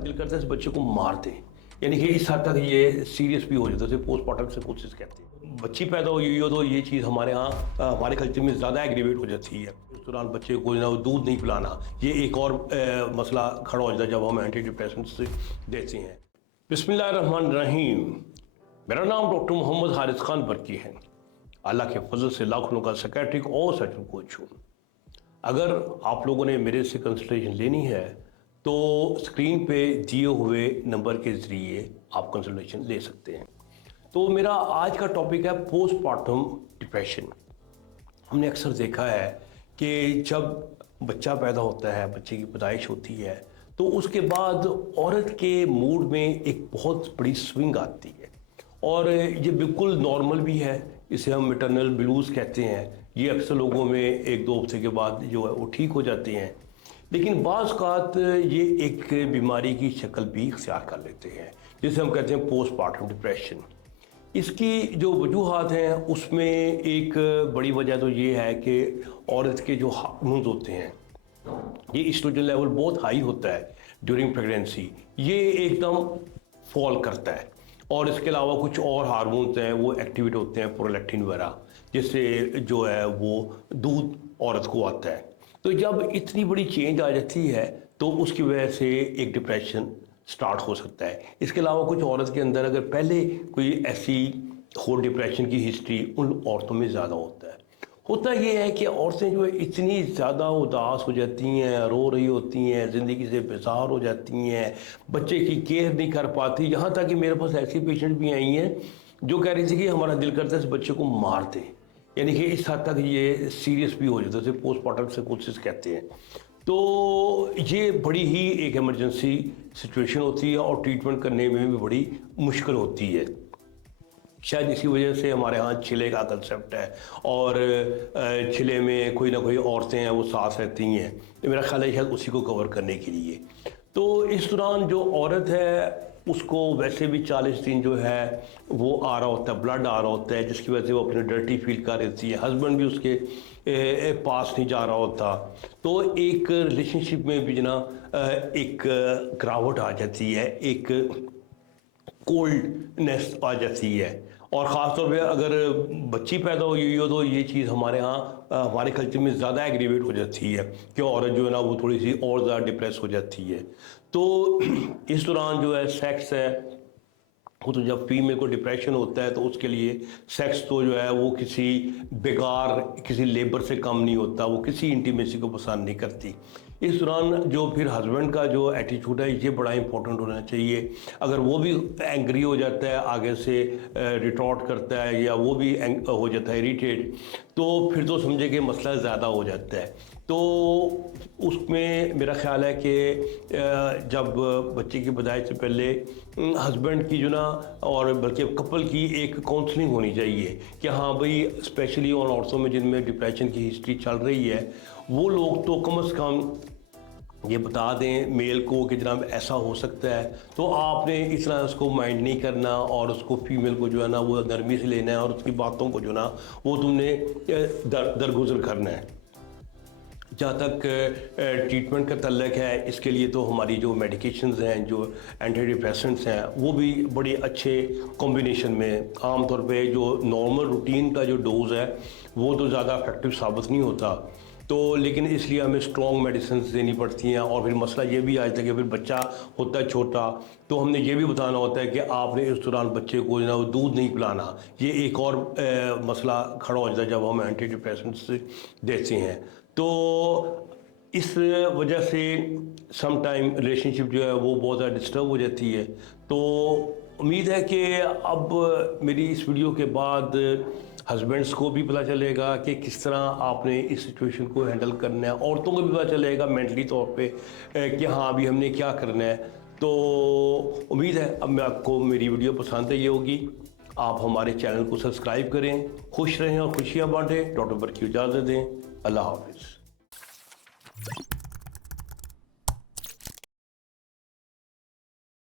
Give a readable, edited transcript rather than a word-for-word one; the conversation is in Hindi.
दिल करता है इस बच्चे को मार दें, यानी कि इस हद तक ये सीरियस भी हो जाता है, पोस्टमार्टम साइकोसिस कहते हैं। बच्ची पैदा हुई हो तो ये चीज़ हमारे यहाँ हमारे कल्चर में ज़्यादा एग्रीवेट हो जाती है। इस दौरान बच्चे को ना दूध नहीं पिलाना, ये एक और मसला खड़ा हो जाता है जब हम एंटी डिप्रेसेंट्स देते हैं। बिस्मिल्लाहिर्रहमानिर्रहीम। मेरा नाम डॉक्टर मोहम्मद हारिस खान बरकी है। अल्लाह के फजल से लाखों का साइकियाट्रिक और सर्जन कोच हूँ। अगर आप लोगों ने मेरे से कंसल्टेशन लेनी है तो स्क्रीन पे दिए हुए नंबर के ज़रिए आप कंसल्टेशन ले सकते हैं। तो मेरा आज का टॉपिक है पोस्टमार्टम डिप्रेशन। हमने अक्सर देखा है कि जब बच्चा पैदा होता है, बच्चे की पैदाइश होती है, तो उसके बाद औरत के मूड में एक बहुत बड़ी स्विंग आती है और ये बिल्कुल नॉर्मल भी है। इसे हम मैटरनल ब्लूज़ कहते हैं। ये अक्सर लोगों में एक दो हफ्ते के बाद जो है वो ठीक हो जाते हैं, लेकिन बाज़ औक़ात ये एक बीमारी की शक्ल भी इख्तियार कर लेते हैं जिसे हम कहते हैं पोस्टमार्टम डिप्रेशन। इसकी जो वजूहात हैं उसमें एक बड़ी वजह तो ये है कि औरत के जो हार्मोन्स होते हैं, ये एस्ट्रोजन लेवल बहुत हाई होता है ड्यूरिंग प्रेगनेंसी, ये एकदम फॉल करता है। और इसके अलावा कुछ और हार्मोन्स हैं वो एक्टिवेट होते हैं, प्रोलैक्टिन वगैरह, जिससे जो है वो दूध औरत को आता है। तो जब इतनी बड़ी चेंज आ जाती है तो उसकी वजह से एक डिप्रेशन स्टार्ट हो सकता है। इसके अलावा कुछ औरत के अंदर अगर पहले कोई ऐसी हो डिप्रेशन की हिस्ट्री उन औरतों में ज़्यादा होता ये है कि औरतें जो है इतनी ज़्यादा उदास हो जाती हैं, रो रही होती हैं, ज़िंदगी से बेजार हो जाती हैं, बच्चे की केयर नहीं कर पाती। यहाँ तक कि मेरे पास ऐसी पेशेंट भी आई हैं जो कह रही थी कि हमारा दिल करता है इस बच्चे को मार दें, यानी कि इस हद तक ये सीरियस भी हो जाता है, पोस्टमार्टम साइकोसिस कहते हैं। तो ये बड़ी ही एक इमरजेंसी सिचुएशन होती है और ट्रीटमेंट करने में भी बड़ी मुश्किल होती है। शायद इसी वजह से हमारे यहाँ चिले का कंसेप्ट है और चिले में कोई ना कोई औरतें हैं वो साथ रहती हैं, तो मेरा ख्याल है शायद उसी को कवर करने के लिए। तो इस दौरान जो औरत है उसको वैसे भी 40 दिन जो है वो आ रहा होता है, ब्लड आ रहा होता है, जिसकी वजह से वो अपने डर्टी फील कर रहती है। हस्बैंड भी उसके पास नहीं जा रहा होता, तो एक रिलेशनशिप में भी ना एक गिरावट आ जाती है, एक कोल्डनेस आ जाती है। और ख़ास तौर पे अगर बच्ची पैदा हुई हो तो ये चीज़ हमारे यहाँ हमारे कल्चर में ज़्यादा एग्रीवेट हो जाती है कि औरत जो है ना वो थोड़ी सी और ज़्यादा डिप्रेस हो जाती है। तो इस दौरान जो है सेक्स है वो, तो जब फीमेल को डिप्रेशन होता है तो उसके लिए सेक्स तो जो है वो किसी बेकार किसी लेबर से कम नहीं होता, वो किसी इंटीमेसी को पसंद नहीं करती। इस दौरान जो फिर हस्बैंड का जो एटीट्यूड है ये बड़ा इंपॉर्टेंट होना चाहिए। अगर वो भी एंग्री हो जाता है, आगे से रिटॉर्ट करता है या वो भी हो जाता है इरिटेट, तो फिर तो समझे कि मसला ज़्यादा हो जाता है। तो उसमें मेरा ख्याल है कि जब बच्चे की पैदाइश से पहले हस्बैंड की जो ना और बल्कि कपल की एक काउंसलिंग होनी चाहिए कि हाँ भाई, स्पेशली उन औरतों में जिनमें डिप्रेशन की हिस्ट्री चल रही है, वो लोग तो कम से कम ये बता दें मेल को कि जनाब ऐसा हो सकता है, तो आपने इस तरह उसको माइंड नहीं करना और उसको फीमेल को जो है ना वो नरमी से लेना है और उसकी बातों को जो ना वो तुमने दरगुजर करना है। जहाँ तक ट्रीटमेंट का तल्लक है, इसके लिए तो हमारी जो मेडिकेशंस हैं, जो एंटी डिप्रेसेंट्स हैं, वो भी बड़ी अच्छे कॉम्बिनेशन में, आमतौर पे जो नॉर्मल रूटीन का जो डोज है वो तो ज़्यादा इफेक्टिव साबित नहीं होता, तो लेकिन इसलिए हमें स्ट्रॉन्ग मेडिसिन देनी पड़ती हैं। और फिर मसला ये भी आ जाता है कि फिर बच्चा होता है छोटा, तो हमने ये भी बताना होता है कि आपने इस दौरान बच्चे को ना दूध नहीं पिलाना, ये एक और मसला खड़ा हो जाता है जब हम एंटी डिप्रेसेंट्स देते हैं। तो इस वजह से सम टाइम रिलेशनशिप जो है वो बहुत ज़्यादा डिस्टर्ब हो जाती है। तो उम्मीद है कि अब मेरी इस वीडियो के बाद हस्बैंड्स को भी पता चलेगा कि किस तरह आपने इस सिचुएशन को हैंडल करना है, औरतों को भी पता चलेगा मेंटली तौर पे कि हाँ अभी हमने क्या करना है। तो उम्मीद है अब मैं आपको मेरी वीडियो पसंद आई होगी। आप हमारे चैनल को सब्सक्राइब करें, खुश रहें और खुशियाँ बांटें। डॉक्टर बरकी इजाज़त दें। अल्लाह हाफिज़।